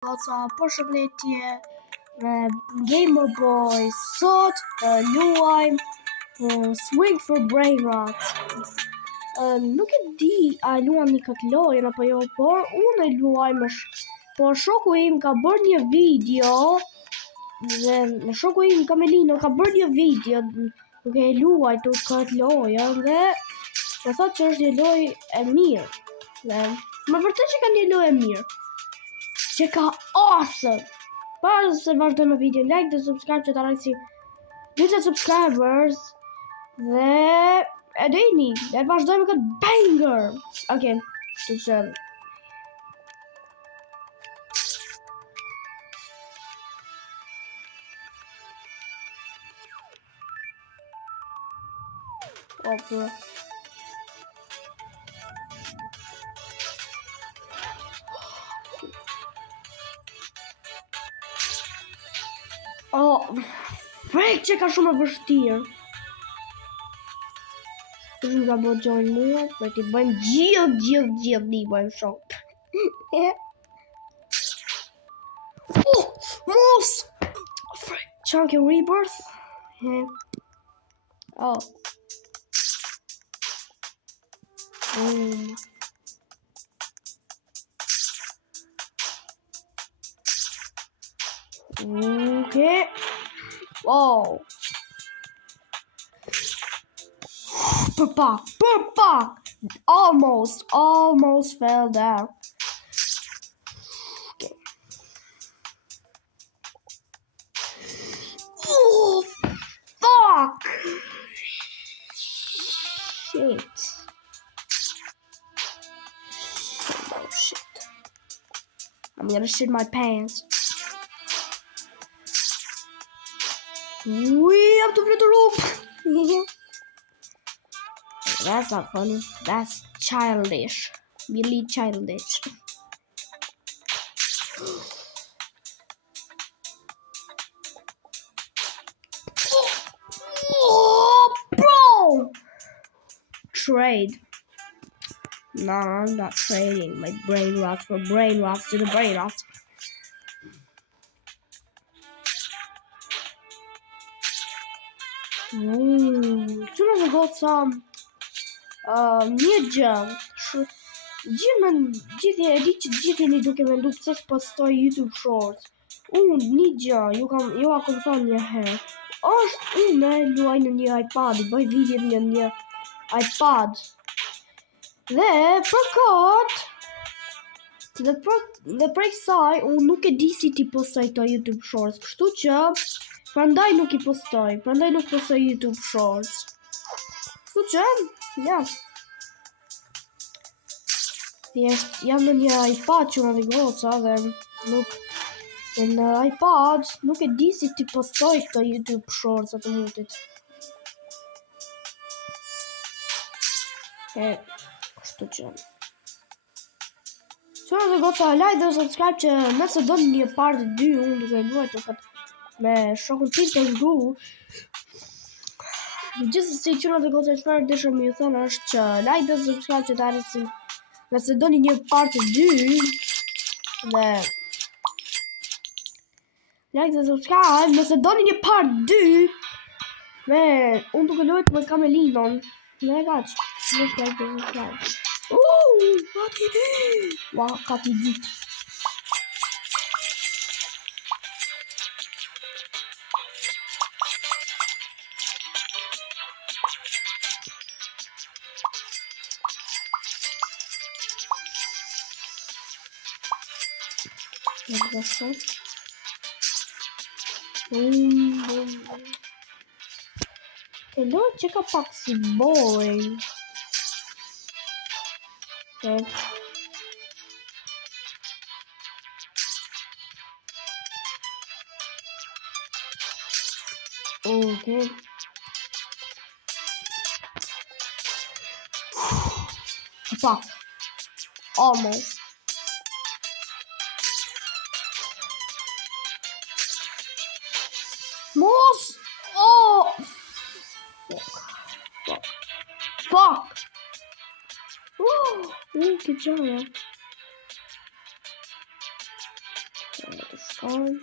Goca, përshëndetje me Gamer Boy. Sot luajmë Swing for Brain Rot. Nuk e di a luani këtë lojën apo jo, por unë e luaj por shoku im ka bërë një video dhe shoku im Kamelino ka bërë një video duke e luajtur këtë lojën dhe më thotë që është një lojë e mirë. Dhe më vërtet që ka një lojë e mirë. Që ka awesome. Pas se vazhdojmë video, like dhe subscribe që të arrajsi 20 subscribers dhe e dini, dhe vazhdojmë këtë banger. Okej, kështu që bro. Frek që ka shumë e vështirë. Shumë ka bërë join mua, për t'i bëjmë gjithë një bëjmë shok. Mos! Frek, Chunky Rebirth. Okay. Wow. Papa. Almost fell down. Okay. Oh, fuck. Shit. Oh, shit. I'm gonna shit my pants. We have to flip the rope. That's not funny. That's childish. Really childish. Oh, bro! Trade. No, I'm not trading my brain rot for brain rot to the brain rot. Qëna dhe goca një gjë gjithë e di që gjithë jeni duke mendu pse s'postoj YouTube Shorts. Unë një gjë ju kam thënë një herë, është unë luaj në një iPad, bëj video në një iPad dhe për këtë dhe për kësaj unë nuk e di si ti postoj to YouTube Shorts, kështu që prandaj nuk i postoj, prandaj nuk postoj YouTube Shorts. Kështu që, ja. Jam në një iPad që më goca dhe në iPad nuk e di si ti postoj këto YouTube Shorts atë mutit. Kështu që. Qëra dhe goca, like dhe subscribe që nëse do një part 2 unë duke luajtur këtë me shokun tim të ngu. Gjithsesi qëra dhe goca çfarë desha më ju thënë është që like dhe subscribe që të arrësi nëse doni një part 2 dhe like dhe subscribe nëse doni një part 2 me unë duke luajtur me Kamelinon dhe kaq. Like dhe subscribe. Ka ti dit. Hello, check a Paxi boy. Okay. Fuck. Almost. Moss! Oh! Fuck! Good job. Të shkojmë.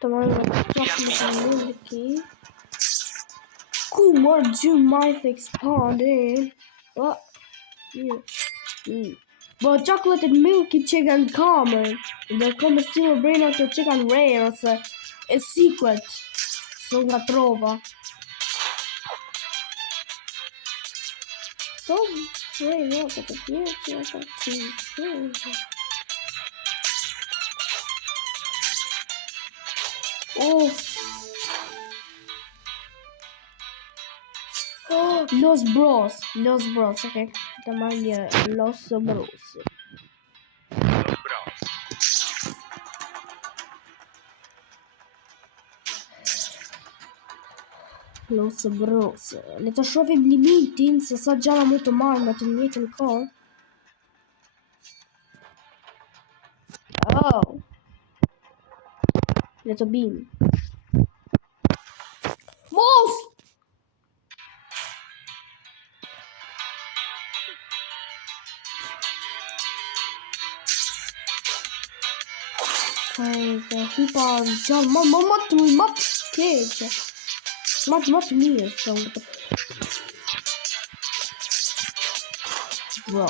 Të marrë nga të qafë në të një në ki. Ku marrë gjë majtë expanded. But chocolate milky chicken common. The comestible brain of the chicken rare ose a secret. So nga trova. So brain of the Oh. Oh, Los Bros, okay. The manga Los Bros. Los Bros. Le të shohim limitin se sa gjëra mund të marrë në të njëjtën kohë. Oh. Le të bim. Mos! Okay, hupa gjallë, ma të keqe. Ma të mirë, shumë. Bro.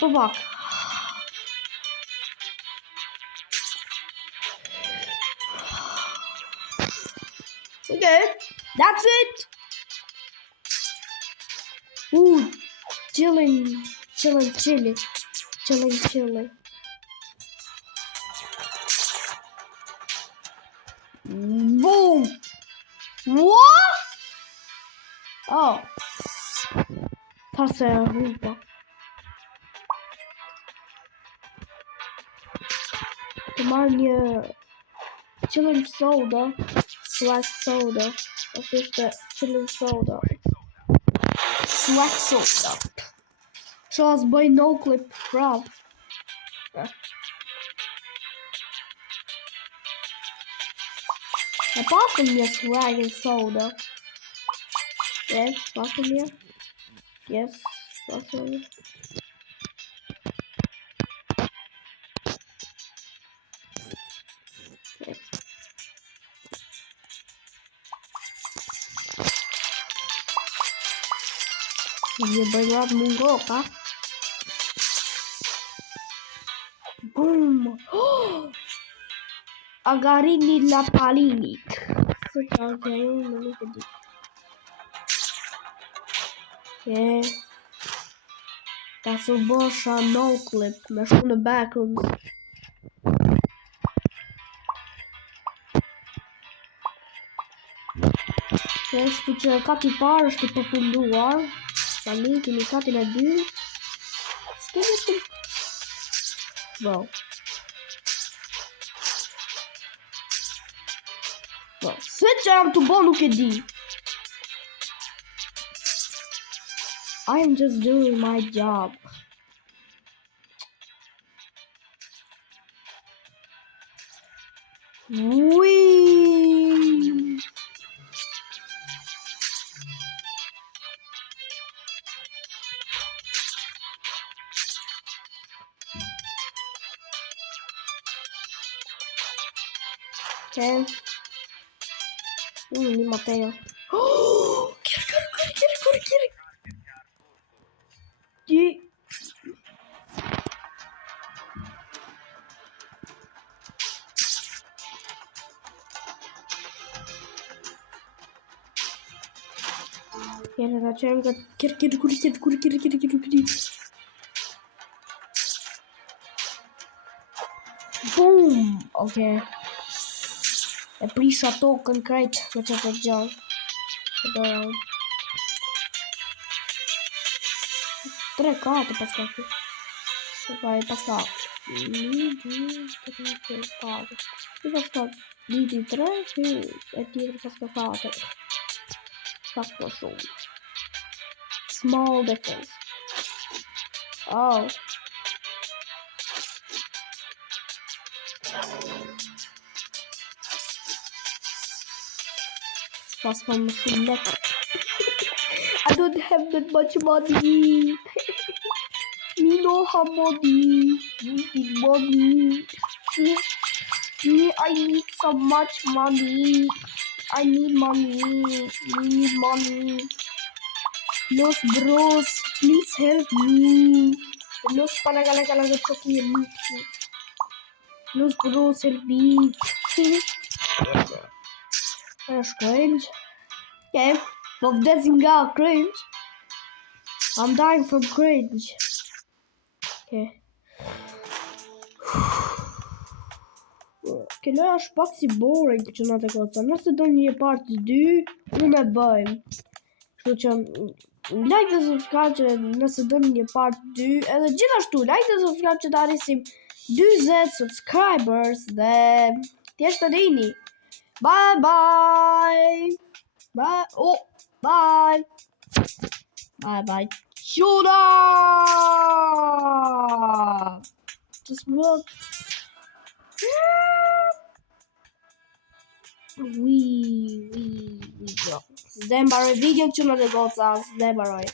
Pobak. Okay, that's it. Chilling. Boom. What? Oh. Passa a roupa. Tomar minha chilling soda. Slack soda. Assista chilling soda. Slack soda. Shows by no clip prop. I passed him your swag and soda. Yes, passed him here. Yes, passed him. Yes. You bring up Mungoka. Boom! Agarini la palini. Okay. That's a Bosha no clip. Me shku në backrooms. Shtu që kati parë është i përfunduar. Tani kemi katin e dy. S'kemi shumë. Bro. Se që jam të bo nuk e di. I am just doing my job. Wee. Okay. Ni Matteo. Oh! Kiri. Kiri. Boom! Okay. E prisha tokën krejt me që të gjallë. 3 kate paska këtu. Paska 1, 2, 3, 4. I paska 2, 3, e tjetër paska 4. Pak më shumë. Small difference. Oh. Pas më shumë lek. I don't have that much money. Me no have money. We need money. Me, I need so much money. I need money. We need money. Los bros, please help me. Los panagalaga choki miki. Los bros help me. That's cringe. Okay, well that's got cringe. I'm dying from cringe. Okay. Këllë është pak si boring që në të kota. Nëse do një part 2, unë e bëjmë. Kështu që like dhe subscribe që nëse do një part 2, edhe gjithashtu like dhe subscribe që të arrisim 20 subscribers dhe thjesht të dini. Bye bye. Bye. Oh, bye. Bye bye. Quna! Just work. We go. S'de mbaroj videon që në të goca, s'de mbaroj.